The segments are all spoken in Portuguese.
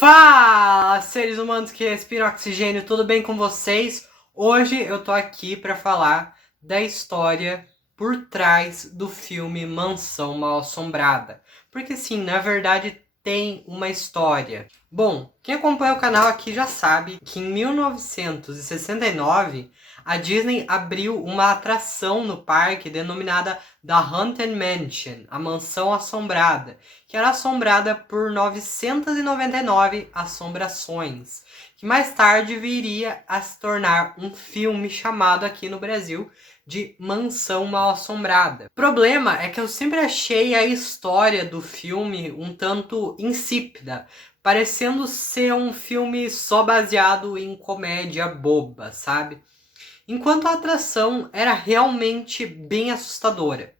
Fala, seres humanos que respiram oxigênio, tudo bem com vocês? Hoje eu tô aqui para falar da história por trás do filme Mansão Mal-Assombrada. Porque sim, na verdade tem uma história. Bom, quem acompanha o canal aqui já sabe que em 1969 a Disney abriu uma atração no parque denominada The Haunted Mansion, a Mansão Assombrada, que era assombrada por 999 assombrações, que mais tarde viria a se tornar um filme chamado aqui no Brasil de Mansão Mal-Assombrada. O problema é que eu sempre achei a história do filme um tanto insípida, parecendo ser um filme só baseado em comédia boba, sabe? Enquanto a atração era realmente bem assustadora.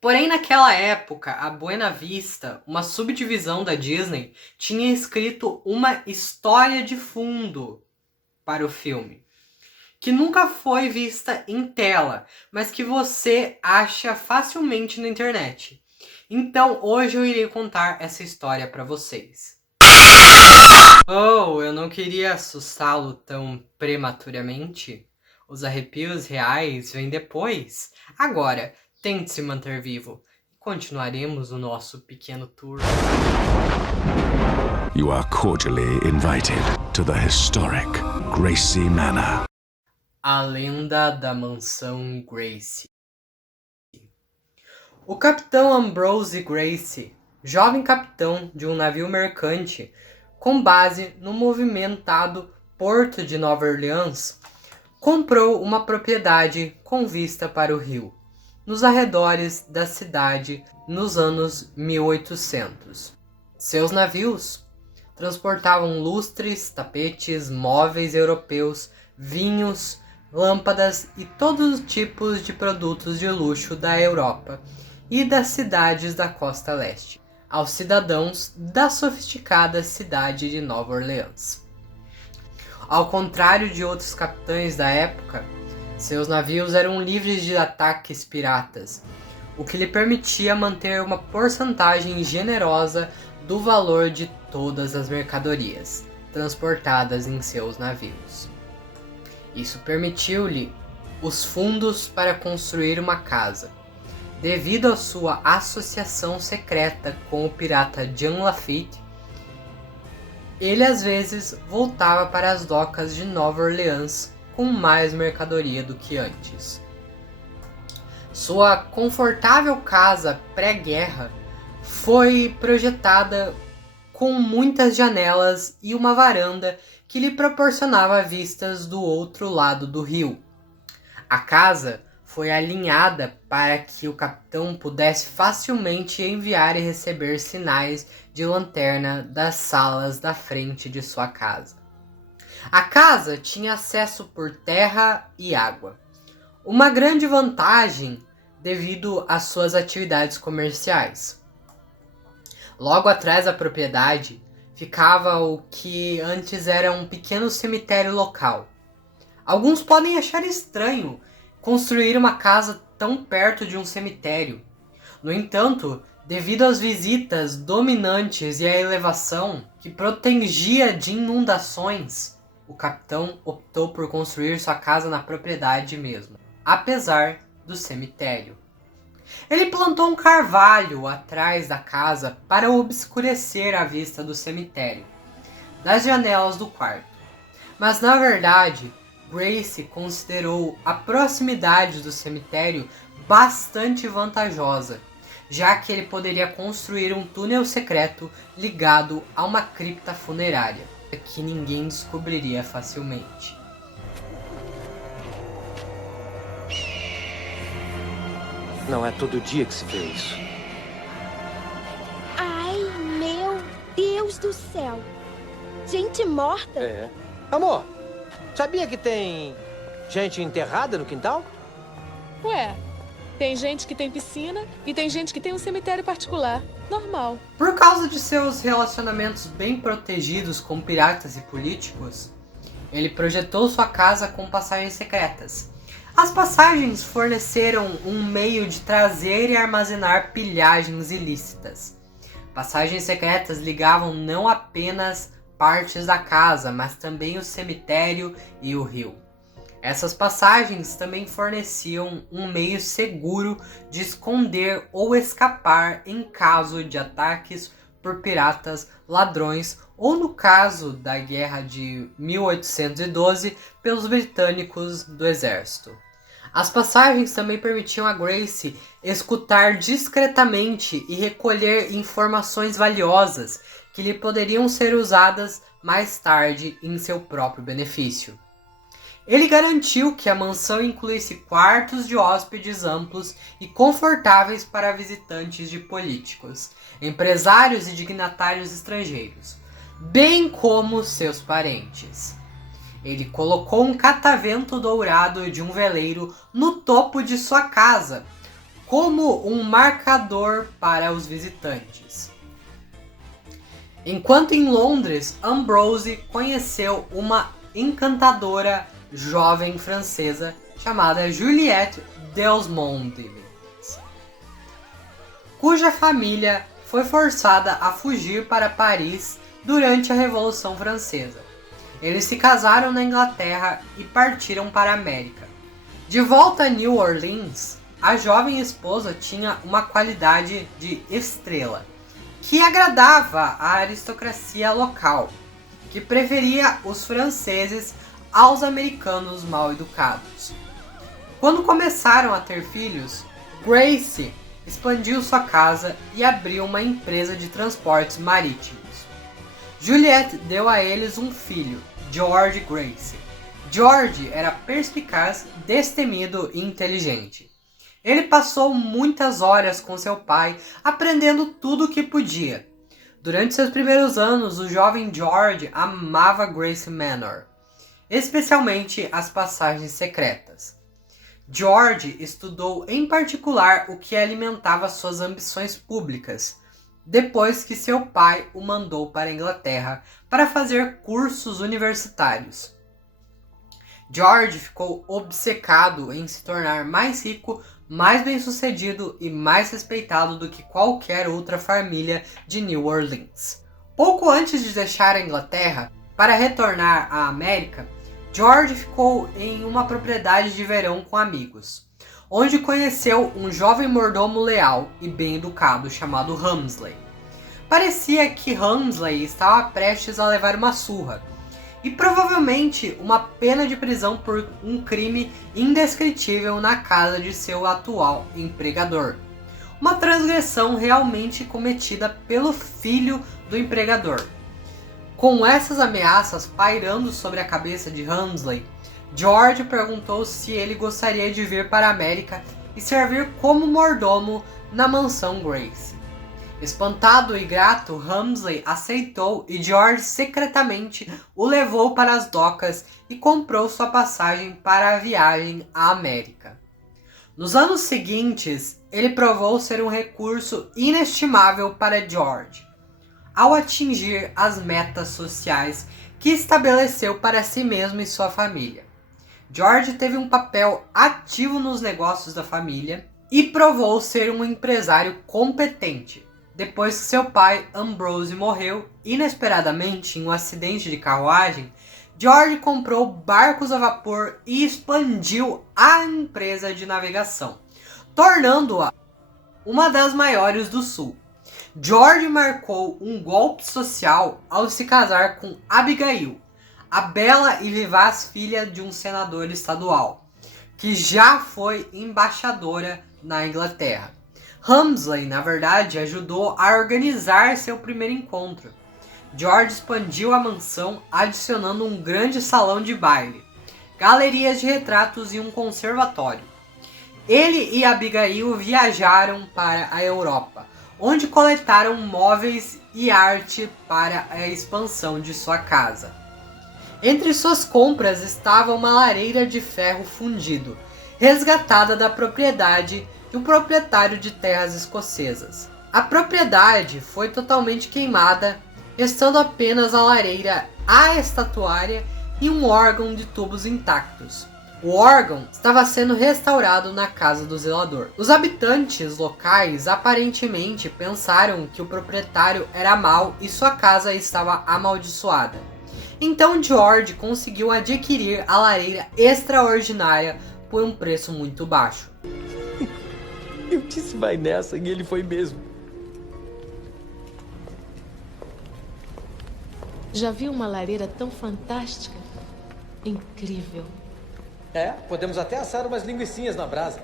Porém, naquela época, a Buena Vista, uma subdivisão da Disney, tinha escrito uma história de fundo para o filme, que nunca foi vista em tela, mas que você acha facilmente na internet. Então, hoje eu irei contar essa história para vocês. Oh, eu não queria assustá-lo tão prematuramente. Os arrepios reais vêm depois. Agora, tente se manter vivo. Continuaremos o nosso pequeno tour. You are cordially invited to the historic Gracie Manor. A lenda da mansão Gracie. O capitão Ambrose Gracie, jovem capitão de um navio mercante com base no movimentado Porto de Nova Orleans, comprou uma propriedade com vista para o rio, nos arredores da cidade nos anos 1800. Seus navios transportavam lustres, tapetes, móveis europeus, vinhos, lâmpadas e todos os tipos de produtos de luxo da Europa e das cidades da costa leste, aos cidadãos da sofisticada cidade de Nova Orleans. Ao contrário de outros capitães da época, seus navios eram livres de ataques piratas, o que lhe permitia manter uma porcentagem generosa do valor de todas as mercadorias transportadas em seus navios. Isso permitiu-lhe os fundos para construir uma casa. Devido à sua associação secreta com o pirata Jean Lafitte, ele às vezes voltava para as docas de Nova Orleans com mais mercadoria do que antes. Sua confortável casa pré-guerra foi projetada com muitas janelas e uma varanda que lhe proporcionava vistas do outro lado do rio. A casa foi alinhada para que o capitão pudesse facilmente enviar e receber sinais de lanterna das salas da frente de sua casa. A casa tinha acesso por terra e água, uma grande vantagem devido às suas atividades comerciais. Logo atrás da propriedade ficava o que antes era um pequeno cemitério local. Alguns podem achar estranho construir uma casa tão perto de um cemitério. No entanto, devido às visitas dominantes e à elevação que protegia de inundações, o capitão optou por construir sua casa na propriedade mesmo, apesar do cemitério. Ele plantou um carvalho atrás da casa para obscurecer a vista do cemitério, das janelas do quarto. Mas na verdade, Gracie considerou a proximidade do cemitério bastante vantajosa, já que ele poderia construir um túnel secreto ligado a uma cripta funerária, que ninguém descobriria facilmente. Não é todo dia que se vê isso. Ai, meu Deus do céu! Gente morta? É. Amor, sabia que tem gente enterrada no quintal? Ué, tem gente que tem piscina e tem gente que tem um cemitério particular. Normal. Por causa de seus relacionamentos bem protegidos com piratas e políticos, ele projetou sua casa com passagens secretas. As passagens forneceram um meio de trazer e armazenar pilhagens ilícitas. Passagens secretas ligavam não apenas partes da casa, mas também o cemitério e o rio. Essas passagens também forneciam um meio seguro de esconder ou escapar em caso de ataques por piratas, ladrões ou, no caso da Guerra de 1812, pelos britânicos do exército. As passagens também permitiam a Gracie escutar discretamente e recolher informações valiosas que lhe poderiam ser usadas mais tarde em seu próprio benefício. Ele garantiu que a mansão incluísse quartos de hóspedes amplos e confortáveis para visitantes de políticos, empresários e dignatários estrangeiros, bem como seus parentes. Ele colocou um catavento dourado de um veleiro no topo de sua casa, como um marcador para os visitantes. Enquanto em Londres, Ambrose conheceu uma encantadora jovem francesa chamada Juliette Desmondes, cuja família foi forçada a fugir para Paris durante a Revolução Francesa. Eles se casaram na Inglaterra e partiram para a América. De volta a New Orleans, a jovem esposa tinha uma qualidade de estrela, que agradava a aristocracia local, que preferia os franceses aos americanos mal educados. Quando começaram a ter filhos, Gracie expandiu sua casa e abriu uma empresa de transportes marítimos. Juliette deu a eles um filho, George Gracie. George era perspicaz, destemido e inteligente. Ele passou muitas horas com seu pai, aprendendo tudo o que podia. Durante seus primeiros anos, o jovem George amava Gracie Manor, especialmente as passagens secretas. George estudou em particular o que alimentava suas ambições públicas, depois que seu pai o mandou para a Inglaterra para fazer cursos universitários. George ficou obcecado em se tornar mais rico, mais bem-sucedido e mais respeitado do que qualquer outra família de New Orleans. Pouco antes de deixar a Inglaterra para retornar à América, George ficou em uma propriedade de verão com amigos, onde conheceu um jovem mordomo leal e bem educado chamado Helmsley. Parecia que Helmsley estava prestes a levar uma surra, e provavelmente uma pena de prisão por um crime indescritível na casa de seu atual empregador. Uma transgressão realmente cometida pelo filho do empregador. Com essas ameaças pairando sobre a cabeça de Helmsley, George perguntou se ele gostaria de vir para a América e servir como mordomo na mansão Gracie. Espantado e grato, Helmsley aceitou e George secretamente o levou para as docas e comprou sua passagem para a viagem à América. Nos anos seguintes, ele provou ser um recurso inestimável para George, ao atingir as metas sociais que estabeleceu para si mesmo e sua família. George teve um papel ativo nos negócios da família e provou ser um empresário competente. Depois que seu pai, Ambrose, morreu inesperadamente em um acidente de carruagem, George comprou barcos a vapor e expandiu a empresa de navegação, tornando-a uma das maiores do Sul. George marcou um golpe social ao se casar com Abigail, a bela e vivaz filha de um senador estadual, que já foi embaixadora na Inglaterra. Helmsley, na verdade, ajudou a organizar seu primeiro encontro. George expandiu a mansão, adicionando um grande salão de baile, galerias de retratos e um conservatório. Ele e Abigail viajaram para a Europa, onde coletaram móveis e arte para a expansão de sua casa. Entre suas compras estava uma lareira de ferro fundido, resgatada da propriedade de um proprietário de terras escocesas. A propriedade foi totalmente queimada, restando apenas a lareira, a estatuária e um órgão de tubos intactos. O órgão estava sendo restaurado na casa do zelador. Os habitantes locais aparentemente pensaram que o proprietário era mau e sua casa estava amaldiçoada. Então George conseguiu adquirir a lareira extraordinária por um preço muito baixo. Eu disse vai nessa e ele foi mesmo. Já viu uma lareira tão fantástica? Incrível. Podemos até assar umas linguicinhas na brasa.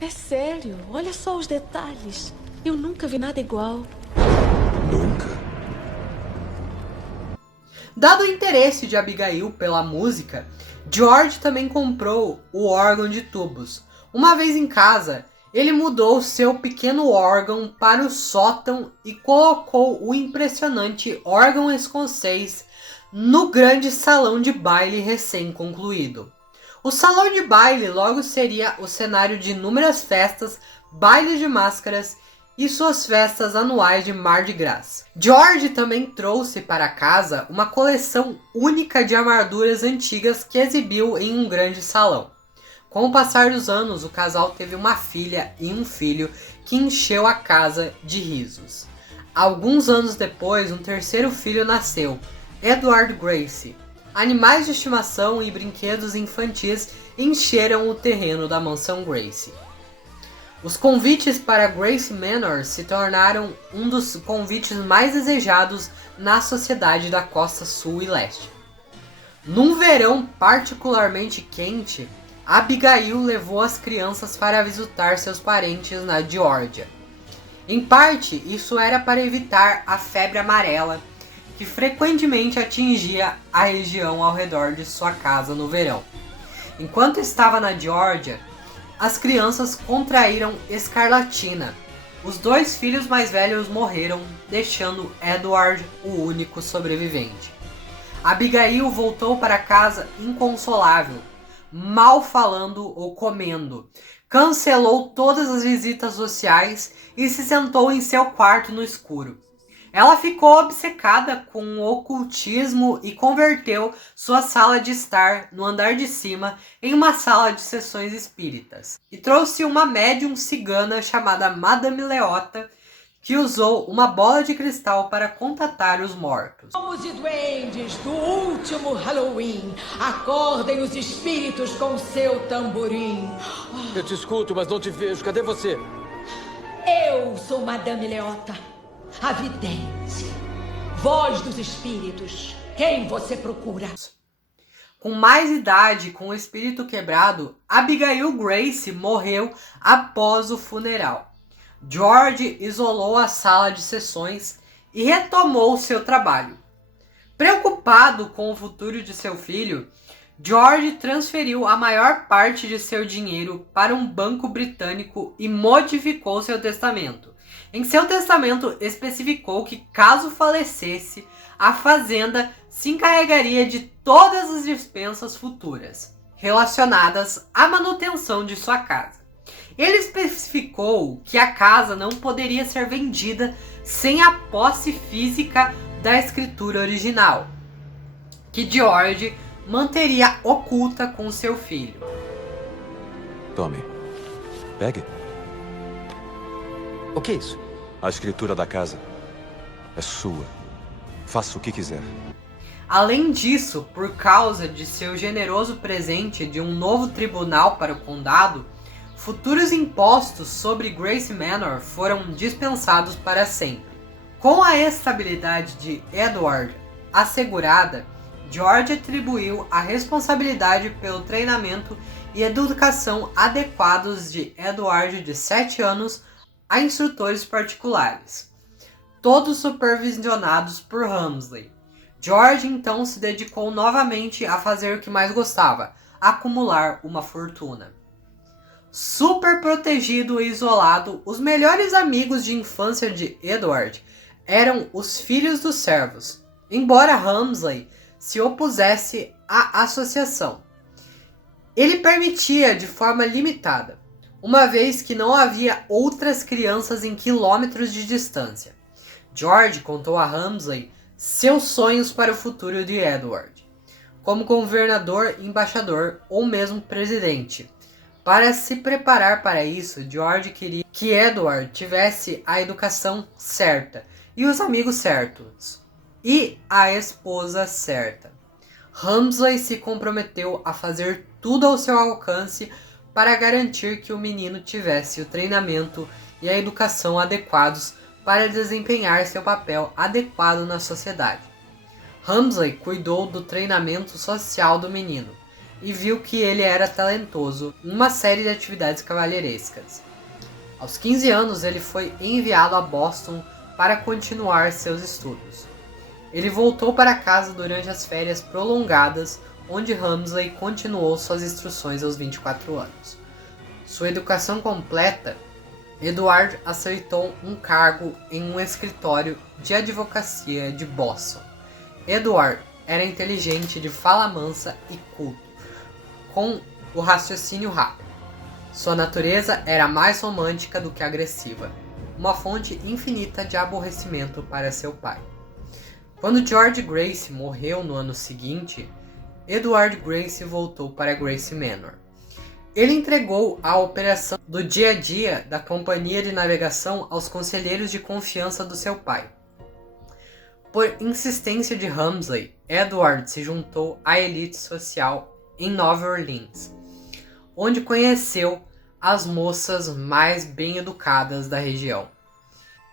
É sério, olha só os detalhes. Eu nunca vi nada igual. Nunca? Dado o interesse de Abigail pela música, George também comprou o órgão de tubos. Uma vez em casa, ele mudou seu pequeno órgão para o sótão e colocou o impressionante órgão escocês no grande salão de baile recém-concluído. O salão de baile logo seria o cenário de inúmeras festas, bailes de máscaras e suas festas anuais de Mardi Gras. George também trouxe para casa uma coleção única de armaduras antigas que exibiu em um grande salão. Com o passar dos anos, o casal teve uma filha e um filho que encheu a casa de risos. Alguns anos depois, um terceiro filho nasceu, Edward Gracie. Animais de estimação e brinquedos infantis encheram o terreno da mansão Gracie. Os convites para Gracie Manor se tornaram um dos convites mais desejados na sociedade da costa sul e leste. Num verão particularmente quente, Abigail levou as crianças para visitar seus parentes na Geórgia. Em parte, isso era para evitar a febre amarela, que frequentemente atingia a região ao redor de sua casa no verão. Enquanto estava na Geórgia, as crianças contraíram escarlatina. Os 2 filhos mais velhos morreram, deixando Edward o único sobrevivente. Abigail voltou para casa inconsolável, mal falando ou comendo. Cancelou todas as visitas sociais e se sentou em seu quarto no escuro. Ela ficou obcecada com o ocultismo e converteu sua sala de estar no andar de cima em uma sala de sessões espíritas. E trouxe uma médium cigana chamada Madame Leota, que usou uma bola de cristal para contatar os mortos. Gnomos e duendes do último Halloween, acordem os espíritos com seu tamborim. Eu te escuto, mas não te vejo. Cadê você? Eu sou Madame Leota, a vidente, voz dos espíritos. Quem você procura? Com mais idade, com o espírito quebrado, Abigail Gracie morreu após o funeral. George isolou a sala de sessões e retomou seu trabalho. Preocupado com o futuro de seu filho, George transferiu a maior parte de seu dinheiro para um banco britânico e modificou seu testamento. Em seu testamento, especificou que, caso falecesse, a fazenda se encarregaria de todas as despesas futuras relacionadas à manutenção de sua casa. Ele especificou que a casa não poderia ser vendida sem a posse física da escritura original, que George manteria oculta com seu filho. Tome. Pegue. O que é isso? A escritura da casa. É sua. Faça o que quiser. Além disso, por causa de seu generoso presente de um novo tribunal para o condado, futuros impostos sobre Gracie Manor foram dispensados para sempre. Com a estabilidade de Edward assegurada, George atribuiu a responsabilidade pelo treinamento e educação adequados de Edward de 7 anos a instrutores particulares, todos supervisionados por Hamsley. George então se dedicou novamente a fazer o que mais gostava, acumular uma fortuna. Super protegido e isolado, os melhores amigos de infância de Edward eram os filhos dos servos, embora Hamsley se opusesse à associação. Ele permitia de forma limitada, uma vez que não havia outras crianças em quilômetros de distância. George contou a Hamsley seus sonhos para o futuro de Edward. como governador, embaixador ou mesmo presidente. Para se preparar para isso, George queria que Edward tivesse a educação certa e os amigos certos e a esposa certa. Helmsley se comprometeu a fazer tudo ao seu alcance para garantir que o menino tivesse o treinamento e a educação adequados para desempenhar seu papel adequado na sociedade. Helmsley cuidou do treinamento social do menino e viu que ele era talentoso em uma série de atividades cavalheirescas. Aos 15 anos, ele foi enviado a Boston para continuar seus estudos. Ele voltou para casa durante as férias prolongadas, onde Helmsley continuou suas instruções aos 24 anos. Sua educação completa, Edward aceitou um cargo em um escritório de advocacia de Boston. Edward era inteligente, de fala mansa e culto, com o raciocínio rápido. Sua natureza era mais romântica do que agressiva, uma fonte infinita de aborrecimento para seu pai. Quando George Grace morreu no ano seguinte, Edward Grace voltou para Grace Manor. Ele entregou a operação do dia a dia da companhia de navegação aos conselheiros de confiança do seu pai. Por insistência de Helmsley, Edward se juntou à elite social em Nova Orleans, onde conheceu as moças mais bem educadas da região.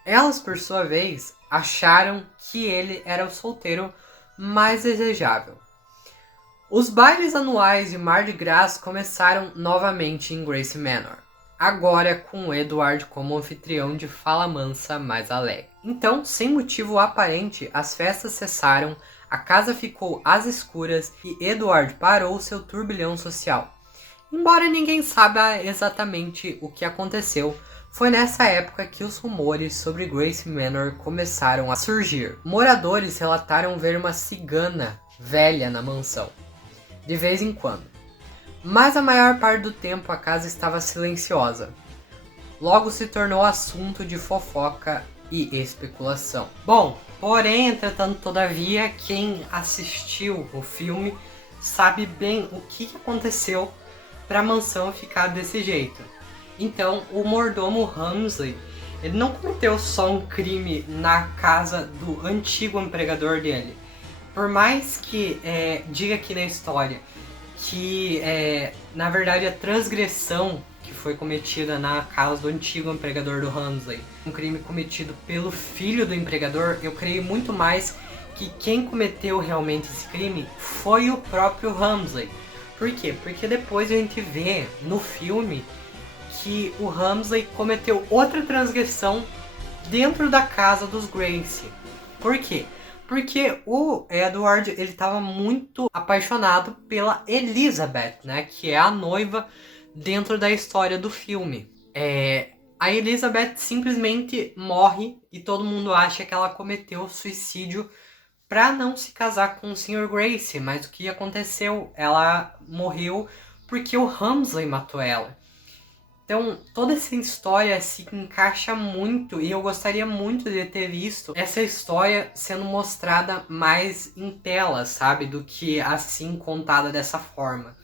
Elas, por sua vez, acharam que ele era o solteiro mais desejável. Os bailes anuais de Mardi Gras começaram novamente em Grace Manor, agora com Edward como anfitrião de fala mansa mais alegre. Então, sem motivo aparente, as festas cessaram, a casa ficou às escuras e Edward parou seu turbilhão social. Embora ninguém saiba exatamente o que aconteceu, foi nessa época que os rumores sobre Grace Manor começaram a surgir. Moradores relataram ver uma cigana velha na mansão, de vez em quando. Mas a maior parte do tempo a casa estava silenciosa. Logo se tornou assunto de fofoca e especulação. Bom, porém, entretanto, todavia, quem assistiu o filme sabe bem o que aconteceu para a mansão ficar desse jeito. Então, o mordomo Helmsley, ele não cometeu só um crime na casa do antigo empregador dele. Por mais que diga aqui na história que, na verdade, a transgressão que foi cometida na casa do antigo empregador do Helmsley, um crime cometido pelo filho do empregador, eu creio muito mais que quem cometeu realmente esse crime foi o próprio Helmsley. Por quê? Porque depois a gente vê no filme que o Helmsley cometeu outra transgressão dentro da casa dos Grace. Por quê? Porque o Edward, ele estava muito apaixonado pela Elizabeth, né? Que é a noiva dentro da história do filme. A Elizabeth simplesmente morre e todo mundo acha que ela cometeu suicídio para não se casar com o Sr. Grace. Mas o que aconteceu? Ela morreu porque o Helmsley matou ela. Então, toda essa história se encaixa muito e eu gostaria muito de ter visto essa história sendo mostrada mais em tela, sabe? Do que assim contada dessa forma.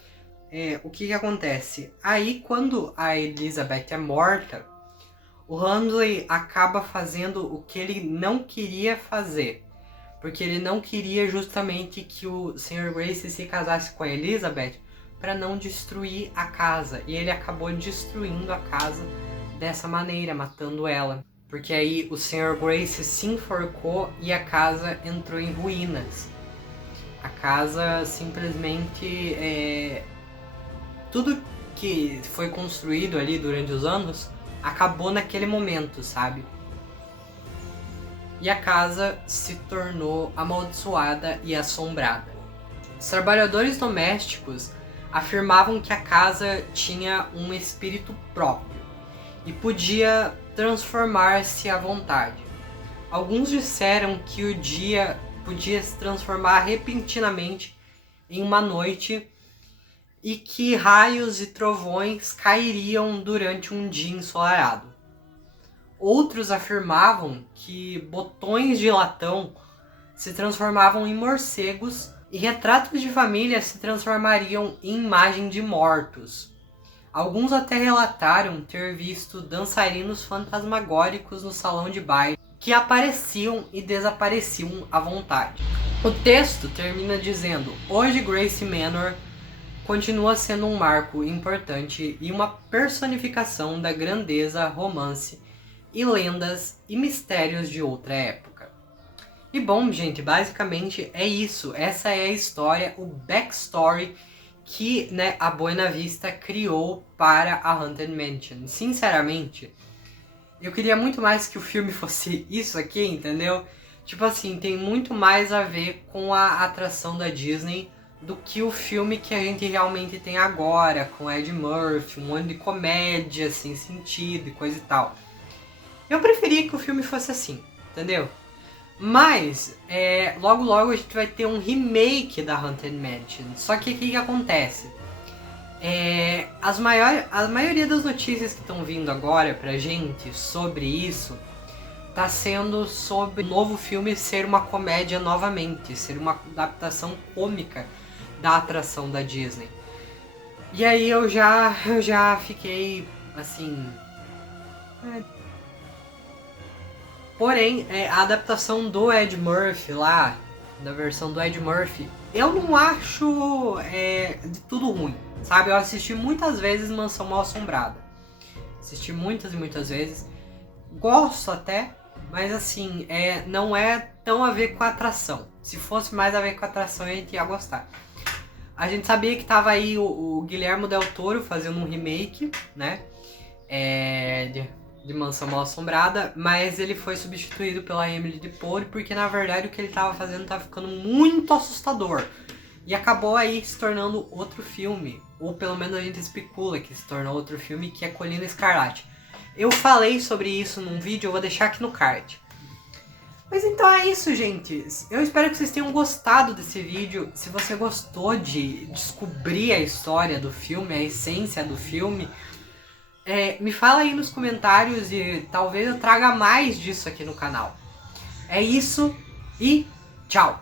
O que acontece? Aí, quando a Elizabeth é morta, o Helmsley acaba fazendo o que ele não queria fazer. Porque ele não queria justamente que o Sr. Grace se casasse com a Elizabeth para não destruir a casa. E ele acabou destruindo a casa dessa maneira, matando ela. Porque aí o Sr. Grace se enforcou e a casa entrou em ruínas. A casa simplesmente... tudo que foi construído ali durante os anos acabou naquele momento, sabe? E a casa se tornou amaldiçoada e assombrada. Os trabalhadores domésticos afirmavam que a casa tinha um espírito próprio e podia transformar-se à vontade. Alguns disseram que o dia podia se transformar repentinamente em uma noite e que raios e trovões cairiam durante um dia ensolarado. Outros afirmavam que botões de latão se transformavam em morcegos e retratos de família se transformariam em imagem de mortos. Alguns até relataram ter visto dançarinos fantasmagóricos no salão de baile que apareciam e desapareciam à vontade. O texto termina dizendo: hoje Gracie Manor continua sendo um marco importante e uma personificação da grandeza, romance e lendas e mistérios de outra época. E bom, gente, basicamente é isso. Essa é a história, o backstory que, né, a Buena Vista criou para a Haunted Mansion. Sinceramente, eu queria muito mais que o filme fosse isso aqui, entendeu? Tipo assim, tem muito mais a ver com a atração da Disney do que o filme que a gente realmente tem agora, com Ed Murphy, um monte de comédia sem sentido e coisa e tal. Eu preferia que o filme fosse assim, entendeu? Mas, logo logo a gente vai ter um remake da Haunted Mansion. Só que o que acontece? A maioria das notícias que estão vindo agora pra gente sobre isso tá sendo sobre o novo filme ser uma comédia novamente, ser uma adaptação cômica da atração da Disney. E aí eu já fiquei assim... Porém, a adaptação do Ed Murphy lá, da versão do Ed Murphy, eu não acho de tudo ruim, sabe? Eu assisti muitas vezes Mansão Mal-Assombrada. Assisti muitas e muitas vezes. Gosto até, mas assim, não é tão a ver com a atração. Se fosse mais a ver com a atração, a gente ia gostar. A gente sabia que tava aí o Guillermo del Toro fazendo um remake, né? De Mansão Mal-Assombrada, mas ele foi substituído pela Emily de Porre, porque na verdade o que ele tava fazendo tava ficando muito assustador. E acabou aí se tornando outro filme, ou pelo menos a gente especula que se tornou outro filme, que é Colina Escarlate. Eu falei sobre isso num vídeo, eu vou deixar aqui no card. Mas então é isso, gente. Eu espero que vocês tenham gostado desse vídeo. Se você gostou de descobrir a história do filme, a essência do filme, me fala aí nos comentários e talvez eu traga mais disso aqui no canal. É isso e tchau!